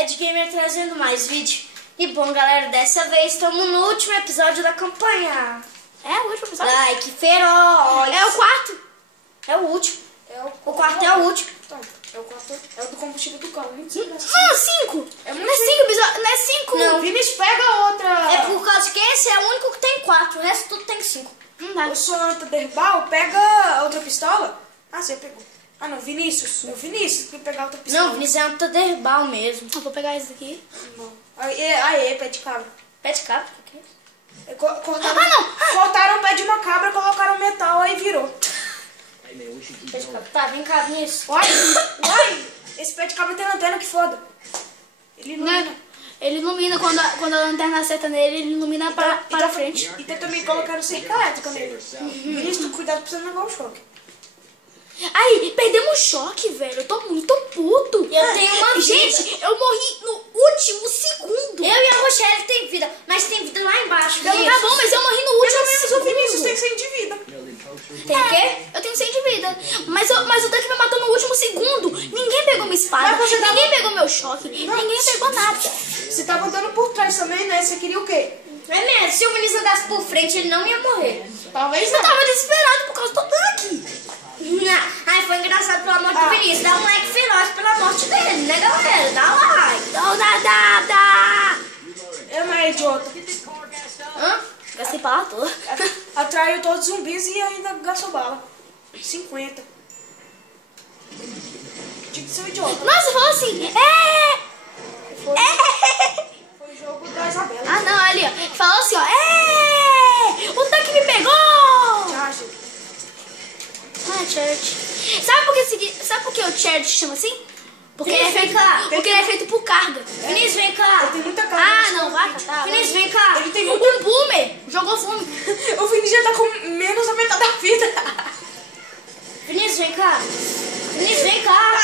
Ed Gamer trazendo mais vídeo. E bom, galera, dessa vez estamos no último episódio da campanha. É o último episódio? Ai, que feroz! É o quarto? É o último. O quarto é o último. Então, é o quarto, é o do combustível do carro. Não, 5. É muito Não é 5 episódios, não é 5. Não. Vinícius, pega a outra. É por causa que esse é o único que tem 4, o resto tudo tem 5. Não dá. O Sonata Derbal, pega a outra pistola. Ah, você pegou. Ah, não, Vinícius. É o Vinícius que pegar a outra pistola. Não, Vinícius é um Thunderball mesmo. Eu vou pegar esse aqui. Não. Aê, pé de cabra. Pé de cabra, o que é isso? Cortaram, Ah, não. cortaram o pé de uma cabra, colocaram metal, aí virou. Pé de cabra. Tá, vem cá, Vinícius. Uai, esse pé de cabra tem lanterna, que foda. Ele ilumina. Né? Ele ilumina quando a lanterna acerta nele, ele ilumina para frente. E tem também colocaram cerca elétrica nele. Vinícius, cuidado pra você não levar um choque. Ai, perdemos o choque, velho. Eu tô muito puto. Eu tenho uma vida. Gente, eu morri no último segundo. Eu e a Rochelle tem vida, mas tem vida lá embaixo. Tá bom, mas eu morri no último Pelo menos o segundo. Vinícius tem 100 de vida. Tem o quê? Eu tenho 100 de vida. Mas o Duck me matou no último segundo. Ninguém pegou minha espada. Mas você tava- Ninguém pegou meu choque. Ninguém pegou nada. Você tava andando por trás também, né? Você queria o quê? É mesmo, se o Vinícius andasse por frente, ele não ia morrer. Talvez Eu tava desesperado por causa do Duck. Ai, foi engraçado pela morte do Vinícius. Dá um like feroz pela morte dele, né, galera? Dá like. Não dá nada. Eu não é idiota. Hã? Gastei palavra toda. Atraiu todos os zumbis e ainda gastou bala. 50. Tinha que ser um idiota. Nossa, falou assim. Foi o jogo da Isabela. Ah, não, ali, ó. Falou assim, ó. O Duck me pegou. Já, gente. Ah, Church. Sabe por que o Church chama assim? Porque Vinícius, ele é vem cá. feito, porque ele é feito por carga. Vinícius, vem cá. Ele tem muita cara. Ah, não, vai catar. Vinícius, vem cá. Ele tem muita... O Boomer jogou fume. O Vinícius já tá com menos da metade da vida. Vinícius, vem cá. Vinícius, vem cá.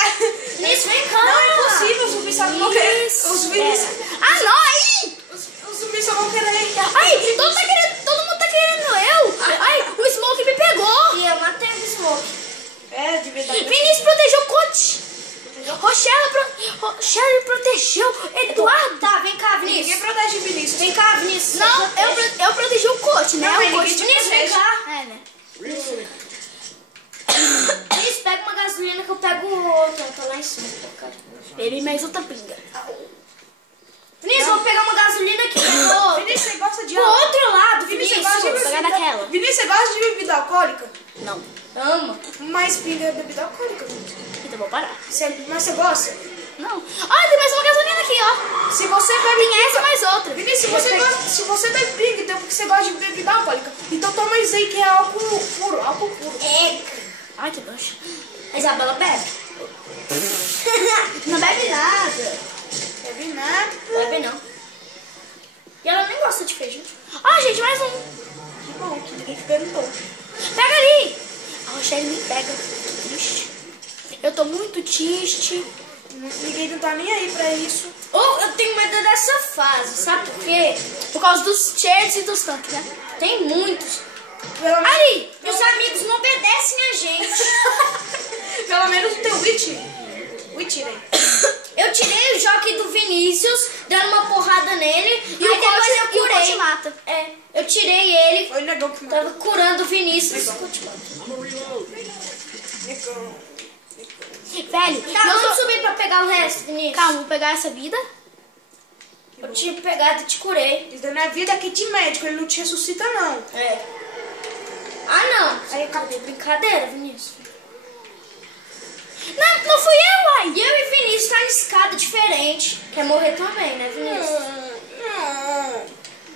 Vinícius, vem cá. Não é possível, os zumbis só vão querer. Os Vinícius... Ah, não, aí! Os zumbis só vão querer. Ai, todo mundo tá querendo eu. Ai, o Smoke me pegou. E eu matei o Smoke. É, de verdade. Vinícius protegeu o Coach. Rochelle protegeu Eduardo. Tá, vem cá, Ninguém Vinícius. protege Vinícius. Vem cá, Vinícius. Não, eu protegi o Coach, né? Não, mas O Coach. ninguém te Vinícius, vem cá. É, né? Vinícius, pega uma gasolina que eu pego outra. Tá lá em cima. Ele mais outra pinga. Vinícius, vou pegar uma gasolina aqui. Vinícius, você gosta de Do álcool? outro lado, Vinícius, Vinícius. você gosta de pegar bebida... daquela. Vinícius, você gosta de bebida alcoólica? Não. Ama. Mas pinga é bebida alcoólica, Vinícius. Então vou parar. Mas você gosta? Não. Olha, tem mais uma gasolina aqui, ó. Se você bebe Tem essa e mais outra. Vinícius, se você bebe pinga, então é porque você gosta de bebida alcoólica. Então toma isso aí que é álcool puro, álcool puro. É. Ai, que nojo. A Isabela bebe. Não bebe nada. Bebe nada. Bebe não. E ela nem gosta de feijão. Ah, gente, mais um. Que bom, que ninguém te perguntou. Pega ali. A Rochelle me pega. Que triste. Eu tô muito triste. Ninguém não tá nem aí pra isso. Ou eu tenho medo dessa fase, sabe por quê? Por causa dos chairs e dos tanques, né? Tem muitos. Pelo menos, Ali. E os amigos não obedecem a gente. pelo menos não tem o Witch. Witch aí. Eu tirei o jockey do Vinícius, dando uma porrada nele, E aí o depois Coach- eu e o Coach curei. mata. É, eu tirei ele, Foi o negão que matou. tava curando o Vinícius. Negão. Velho, Tá, eu vamos tô... subir pra pegar o resto, Vinícius. Calma, vou pegar essa vida. Eu tinha pegado e te curei. Isso não é vida aqui de médico, ele não te ressuscita não. É. Ah, não. Aí acabei brincadeira, Vinícius. Não fui eu, uai. E eu e Vinícius tá em escada diferente. Quer morrer também, né, Vinícius?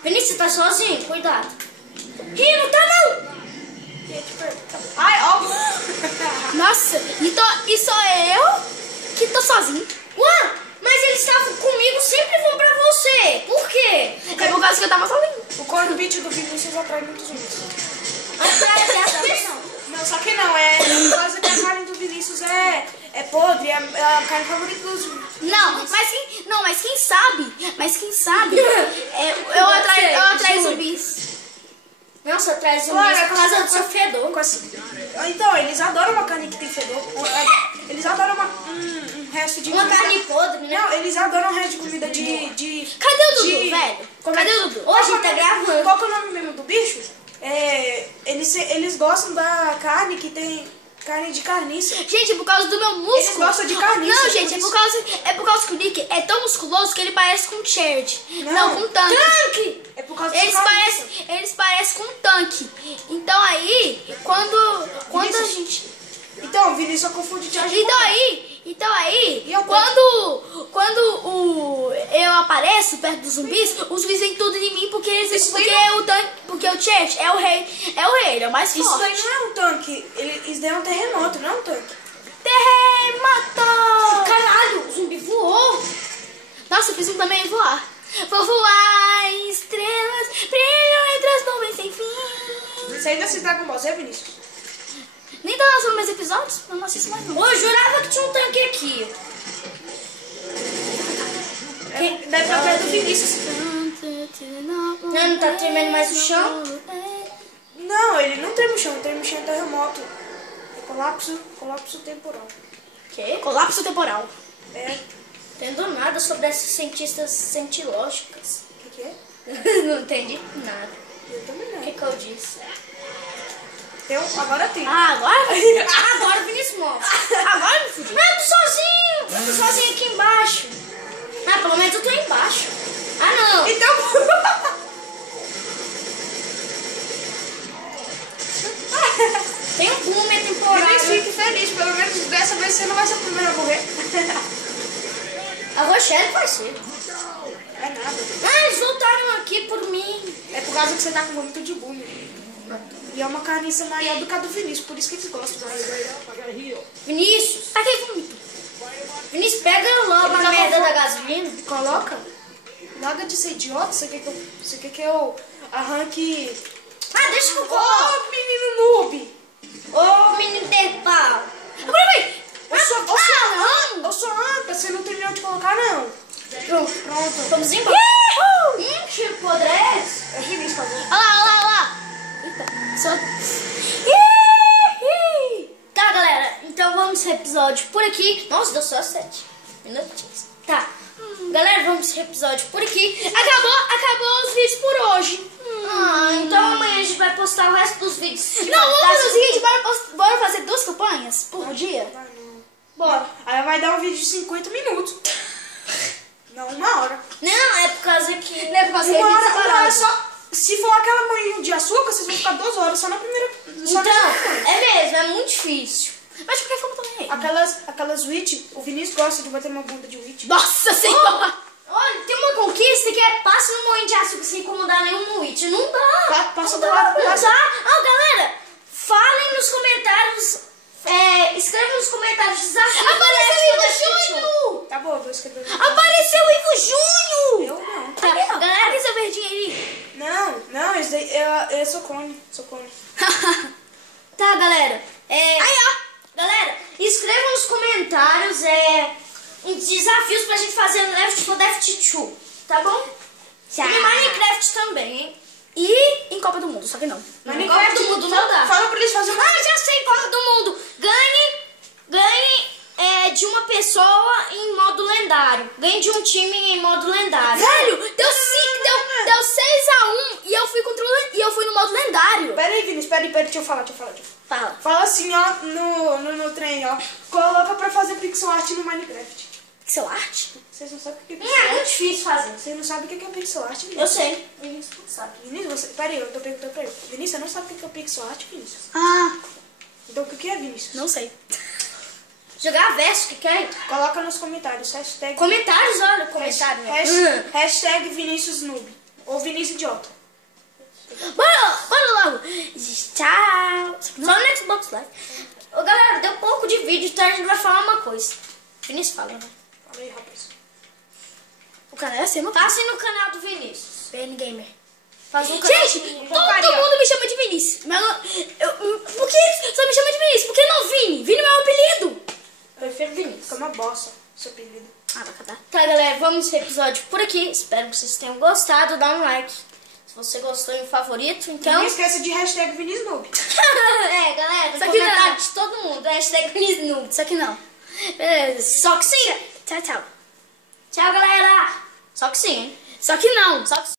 Vinícius, você tá sozinho? Cuidado. Ih, não tá não. Ai, ó. Nossa, e sou eu que tô sozinho. Ué, mas eles estavam comigo, sempre vão pra você. Por quê? É por causa que eu tava sozinho. O corbite do Vinícius atrai muitos zumbis. Também não. Não, só que não, é por causa que a carne do Vinícius é podre, é a carne favorita dos zumbis. Mas quem sabe, eu atraio zumbis. Nossa, traz um Olha, bicho por causa do seu fedor. Então, eles adoram uma carne que tem fedor. Eles adoram uma... resto de Uma comida. carne podre, né? Não, eles adoram o resto de comida de... Cadê o Dudu, de- velho? Como Cadê é- o Dudu? Hoje tá gravando. Qual que é o nome mesmo do bicho? Eles gostam da carne que tem... Carne de carniça. Gente, é por causa do meu músculo. Eles gostam de carniça, Não, gente, por é por causa que o Nick é tão musculoso que ele parece com um Cherd. Não, com um tanque. Tanque! É por causa Eles de carniça. parecem com um tanque. Então aí, quando a Vinícius. gente... Então, Vinícius, eu confundi de Então aí, E eu quando eu apareço perto dos zumbis, os zumbis vêm tudo em mim porque o Church é o rei, ele é o mais Isso forte. daí não é um tanque. Isso daí é um terremoto, não é um tanque. Terremoto! Caralho, o zumbi voou. Nossa, eu fiz um também voar. Vou voar, estrelas brilham entre as nuvens sem fim. Você ainda se Dragon Ball Z, Vinícius? Nem tá lançando mais episódios? Eu não assisto mais não. Ô, eu jurava que tinha um tanque aqui. Deve estar perto do Vinícius. Não tá tremendo mais o chão? Não, ele não treme o chão. Treme o chão é terremoto. É colapso temporal. Quê? Colapso temporal. É. Entendo nada sobre essas cientistas cientilógicas. O que é? Não entendi nada. Eu também O não. que eu disse? Agora tem. Ah, agora? Agora o Vinícius morre. Agora me fudi. Não, eu tô sozinho. Eu tô sozinho aqui embaixo. Ah, pelo menos eu tô embaixo. Ah, não. Então... Tem um boomer Vinícius, temporário. fique feliz. Pelo menos dessa vez você não vai ser o primeiro a morrer. A Rochelle vai ser. É nada. Ah, eles voltaram aqui por mim. É por causa que você tá com vômito de bullying. E é uma carniça maior do que a do Vinícius, por isso que eles gostam. Vinícius. Tá aqui comigo. Vinícius, pega logo a Ele tá merda com da fome. gasolina. Coloca. Larga de ser idiota. Você quer que eu arranque... Ah, deixa que eu Ô, coloco. menino noob! Ô, menino de pau. Agora vai. Eu sou anta, você não terminou de colocar, não. Pronto. Vamos embora. Que podre é esse? É Vinícius, por favor. Olha lá. Eita. Só... Tá, galera. Então vamos esse episódio por aqui. Nossa, deu só 7 minutinhos. Tá. Galera, vamos esse episódio por aqui. Acabou os vídeos por hoje. Ah, então amanhã a gente vai postar o resto dos vídeos. Não, vamos nos vídeos. Bora fazer 2 campanhas por dia? Vai, não. Bora. Aí vai dar um vídeo de 50 minutos. Não, 1 hora. Não, é por causa que... Não é pra fazer 1 hora, vídeo 1 hora parado. só. Se for aquela moinha de açúcar, vocês vão ficar 2 horas só na primeira. Só Então, na primeira. é mesmo, é muito difícil. Mas de qualquer forma também. Aquelas witch, o Vinícius gosta de bater uma bunda de witch. Nossa senhora. Olha, tem uma conquista que é passa no moinho de açúcar sem incomodar nenhum witch. Não dá. Passa não do dá, lado, não passa. dá. Ah, galera, falem nos comentários. Escrevam nos comentários desafios. Apareceu o Ivo Júnior. Tá bom, eu vou escrever. Apareceu o Ivo Júnior. Eu não. Tá, galera, olha essa verdinha aí. Não, isso daí eu sou clone. Sou clone. Tá, galera. Galera, escrevam nos comentários uns desafios pra gente fazer no Left 4 Dead 2, tá bom? Tá. E Minecraft também, hein? E em Copa do Mundo, só que não. Copa do Mundo não dá. Fala pra eles fazerem uma... Ah, já sei, Copa do Mundo. Ganhe de uma pessoa em modo lendário. Ganhe de um time em modo lendário. Velho, deu 6-1 e eu fui no modo lendário. Pera aí, Vinícius, pera aí, deixa eu falar. Fala. Fala assim, ó, no trem, ó. Coloca pra fazer pixel art no Minecraft. Pixel art? Vocês não sabem o que é É pixel muito art? difícil fazer. Vocês não sabem o que é pixel art, Eu Vinícius? sei. Vinícius não sabe. Vinícius, pera aí, eu tô perguntando pra ele. Vinícius, você não sabe o que é pixel art, Vinícius? Ah, Então o que é, Vinícius? não sei. Jogar verso, que quer? Coloca nos comentários, hashtag... Comentários, olha, comentário. né? Hashtag Vinícius Noob. Ou Vinícius Idiota. Bora logo. Tchau. Só no Xbox Live. Ô, galera, deu pouco de vídeo, então a gente vai falar uma coisa. Vinícius fala, né? Fala aí, rapaz. O canal é assim, não Passe no canal do Vinícius. BN Gamer. Faz um canal Gente, de- todo mundo me chama de Vinícius. Mas por que só me chama de Vinícius? Por que não Vini? Vini é meu apelido. Eu prefiro Vinícius. Fica uma bosta, seu apelido. Ah, vai catar. Tá, galera, vamos esse episódio por aqui. Espero que vocês tenham gostado. Dá um like. Se você gostou em favorito, então... Não esqueça de hashtag Vinícius Noob. galera, no Isso aqui comentário não. de todo mundo. Hashtag Vinícius Noob. Isso aqui não. Beleza. Só que sim. Tchau, tchau. Tchau, galera. Só que sim, hein? Só que não. Só que